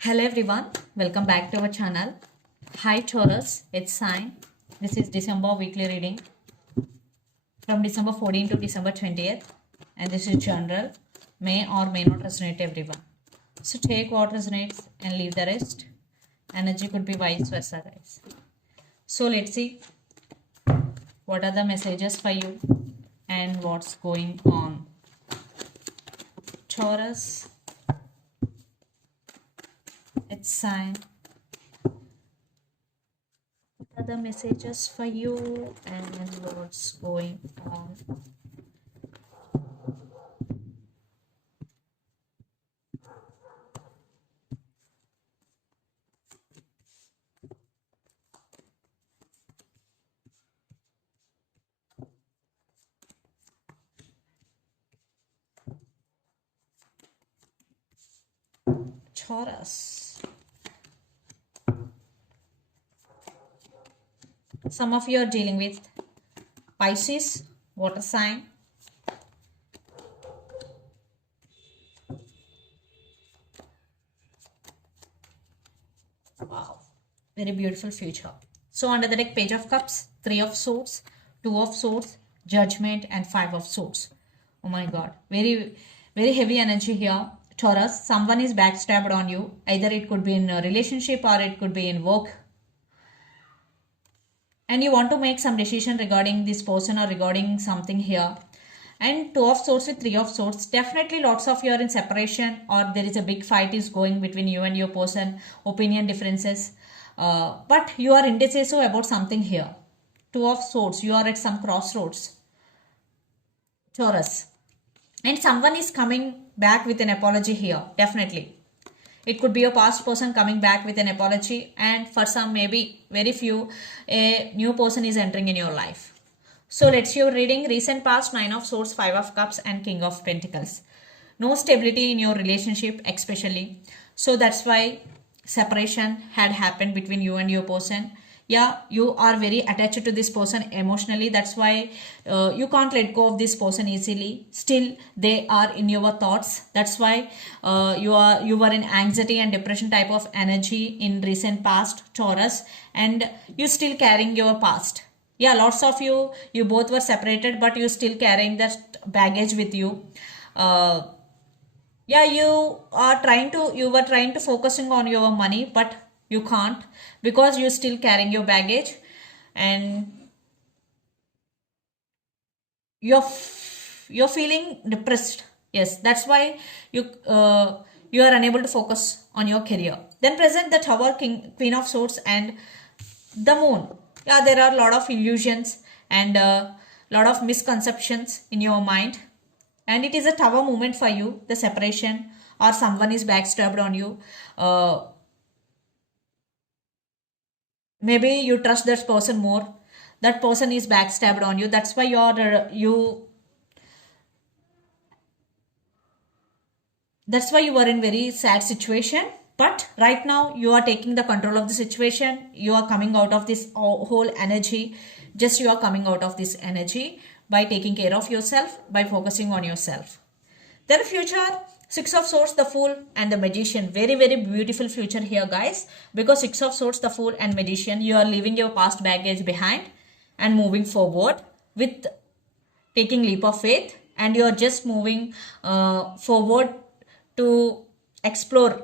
Hello everyone, welcome back to our channel. Hi Taurus, it's Sign. This is December weekly reading from December 14th to December 20th, and this is general, may or may not resonate everyone. So take what resonates and leave the rest. Energy could be vice versa, guys. So let's see what are the messages for you and what's going on. Taurus, it's Sign. What are the messages for you and what's going on? Taurus. Some of you are dealing with Pisces, water sign. Wow, very beautiful future. So under the deck, Page of Cups, 3 of Swords, 2 of Swords, Judgment, and 5 of Swords. Oh my God, very heavy energy here. Taurus, someone is backstabbed on you. Either it could be in a relationship or it could be in work. And you want to make some decision regarding this person or regarding something here. And 2 of Swords with 3 of Swords. Definitely lots of you are in separation or there is a big fight is going between you and your person. Opinion differences. But you are indecisive about something here. 2 of Swords. You are at some crossroads. Taurus. And someone is coming back with an apology here. Definitely. It could be a past person coming back with an apology, and for some, maybe very few, a new person is entering in your life. So let's see your reading. Recent past, 9 of Swords, 5 of Cups, and King of Pentacles. No stability in your relationship, especially. So that's why separation had happened between you and your person. Yeah, you are very attached to this person emotionally. That's why you can't let go of this person easily. Still, they are in your thoughts. That's why you were in anxiety and depression type of energy in recent past, Taurus, and you still carrying your past. Yeah, lots of you both were separated, but you still carrying that baggage with you. Yeah, you were trying to focusing on your money, but you can't because you're still carrying your baggage and you're feeling depressed. Yes, that's why you are unable to focus on your career. Then present the Tower, Queen of Swords, and the Moon. Yeah, there are a lot of illusions and a lot of misconceptions in your mind, and it is a Tower moment for you. The separation or someone is backstabbed on you. Maybe you trust that person more. That person is backstabbed on you. That's why you are in very sad situation. But right now you are taking the control of the situation. You are coming out of this whole energy. Just you are coming out of this energy by taking care of yourself, by focusing on yourself. Then future, 6 of Swords, the Fool, and the Magician. Very beautiful future here, guys. Because 6 of Swords, the Fool, and Magician, you are leaving your past baggage behind and moving forward with taking leap of faith, and you are just moving forward to explore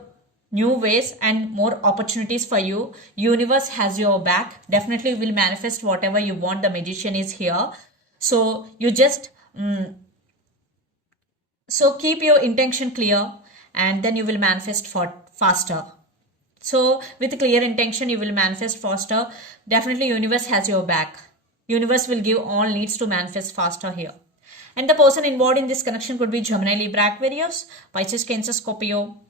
new ways and more opportunities for you. Universe has your back. Definitely will manifest whatever you want. The Magician is here. So you just so keep your intention clear and then you will manifest for faster. So with clear intention, you will manifest faster. Definitely universe has your back. Universe will give all needs to manifest faster here. And the person involved in this connection could be Gemini, Libra, Aquarius, Pisces, Cancer, Scorpio.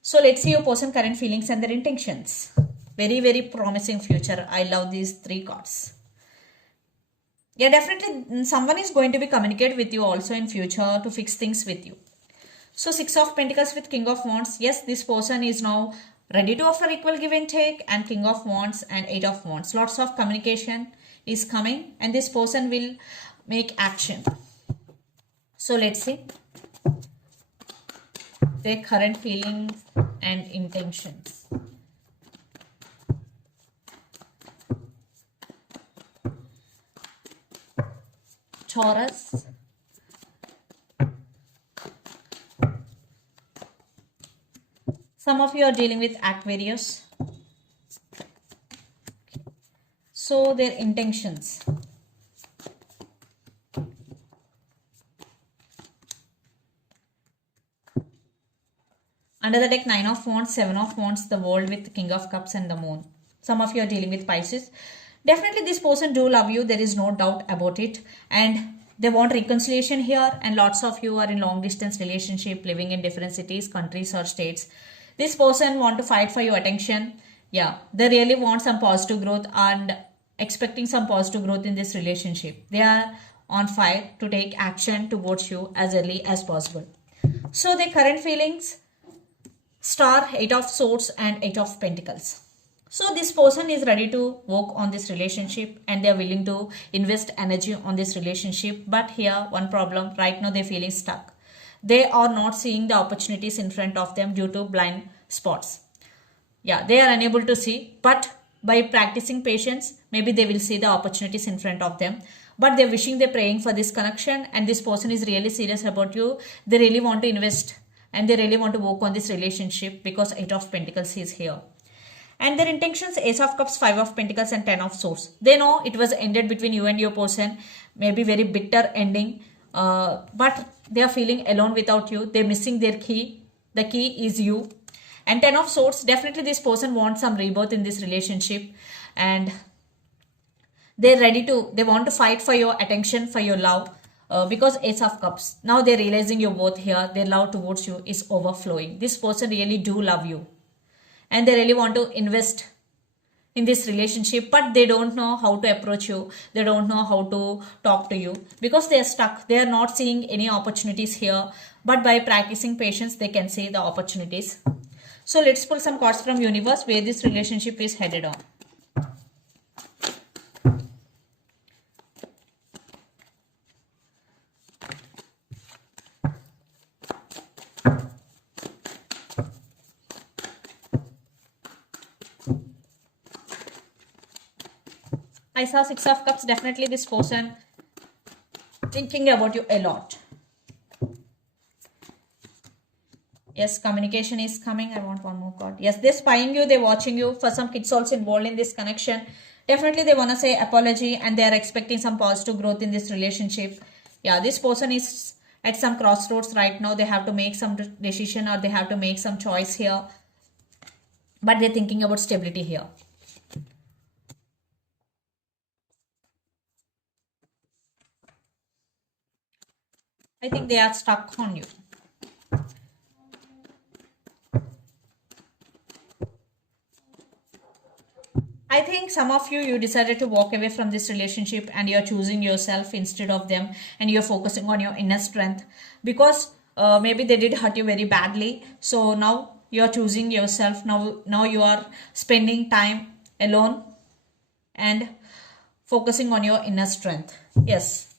So let's see your person current feelings and their intentions. Very promising future. I love these 3 cards. Yeah, definitely someone is going to be communicate with you also in future to fix things with you. So 6 of Pentacles with King of Wands. Yes, this person is now ready to offer equal give and take, and King of Wands and 8 of Wands. Lots of communication is coming and this person will make action. So let's see. their current feelings and intentions. Taurus. Some of you are dealing with Aquarius. So their intentions. Under the deck, 9 of Wands, 7 of Wands, the World with King of Cups and the Moon. Some of you are dealing with Pisces. Definitely this person do love you. There is no doubt about it. And they want reconciliation here. And lots of you are in long distance relationship, living in different cities, countries or states. This person want to fight for your attention. Yeah, they really want some positive growth and expecting some positive growth in this relationship. They are on fire to take action towards you as early as possible. So their current feelings, Star, 8 of Swords and 8 of Pentacles. So this person is ready to work on this relationship and they are willing to invest energy on this relationship. But here one problem, right now they're feeling stuck. They are not seeing the opportunities in front of them due to blind spots. Yeah, they are unable to see, but by practicing patience, maybe they will see the opportunities in front of them. But they're wishing, they're praying for this connection and this person is really serious about you. They really want to invest and they really want to work on this relationship because 8 of Pentacles is here. And their intentions, Ace of Cups, 5 of Pentacles and 10 of Swords. They know it was ended between you and your person. Maybe very bitter ending. But they are feeling alone without you. They're missing their key. The key is you. And 10 of Swords, definitely this person wants some rebirth in this relationship. And they're ready to, they want to fight for your attention, for your love. Because Ace of Cups, now they're realizing your worth here. Their love towards you is overflowing. This person really do love you. And they really want to invest in this relationship, but they don't know how to approach you. They don't know how to talk to you because they are stuck. They are not seeing any opportunities here, but by practicing patience, they can see the opportunities. So let's pull some cards from universe where this relationship is headed on. I saw 6 of Cups. Definitely this person thinking about you a lot. Yes, communication is coming. I want one more card. Yes, they're spying you. They're watching you. For some kids also involved in this connection. Definitely they want to say apology and they are expecting some positive growth in this relationship. Yeah, this person is at some crossroads right now. They have to make some decision or they have to make some choice here. But they're thinking about stability here. I think they are stuck on you. I think some of you decided to walk away from this relationship and you're choosing yourself instead of them and you're focusing on your inner strength because maybe they did hurt you very badly. So now you're choosing yourself. Now you are spending time alone and focusing on your inner strength. Yes,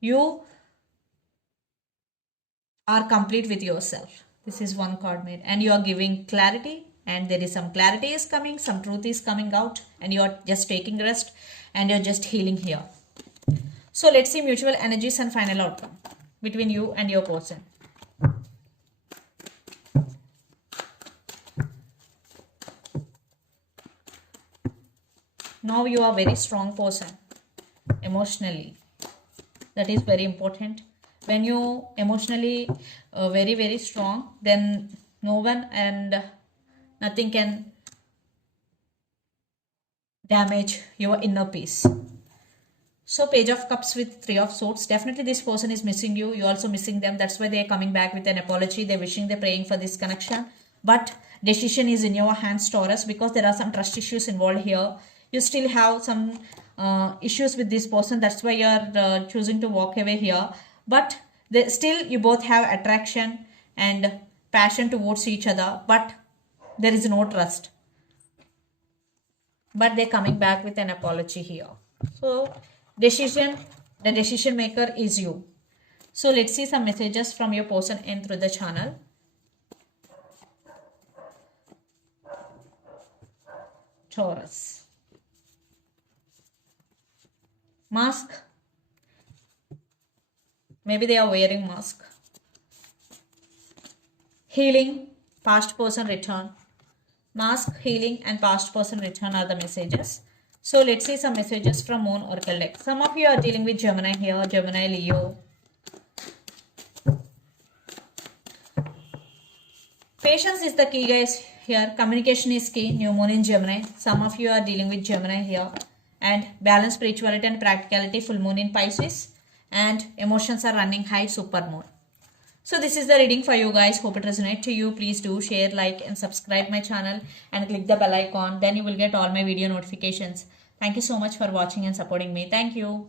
you are complete with yourself. This is one card made and you are giving clarity and there is some clarity is coming, some truth is coming out and you are just taking rest and you're just healing here. So let's see mutual energies and final outcome between you and your person. Now you are very strong person emotionally. That is very important. When you emotionally very strong, then no one and nothing can damage your inner peace. So Page of Cups with 3 of Swords. Definitely this person is missing you. You're also missing them. That's why they're coming back with an apology. They're wishing, they're praying for this connection. But decision is in your hands, Taurus, because there are some trust issues involved here. You still have some issues with this person. That's why you're choosing to walk away here. But still you both have attraction and passion towards each other. But there is no trust. But they're coming back with an apology here. So the decision maker is you. So let's see some messages from your person in through the channel. Taurus. Mask. Maybe they are wearing mask. Healing, past person return. Mask, healing and past person return are the messages. So let's see some messages from Moon Oracle deck. Some of you are dealing with Gemini here, Gemini, Leo. Patience is the key, guys. Here, communication is key. New Moon in Gemini. Some of you are dealing with Gemini here. And balance, spirituality and practicality, full moon in Pisces. And emotions are running high, super moon. So this is the reading for you guys. Hope it resonates to you. Please do share, like and subscribe my channel and click the bell icon. Then you will get all my video notifications. Thank you so much for watching and supporting me. Thank you.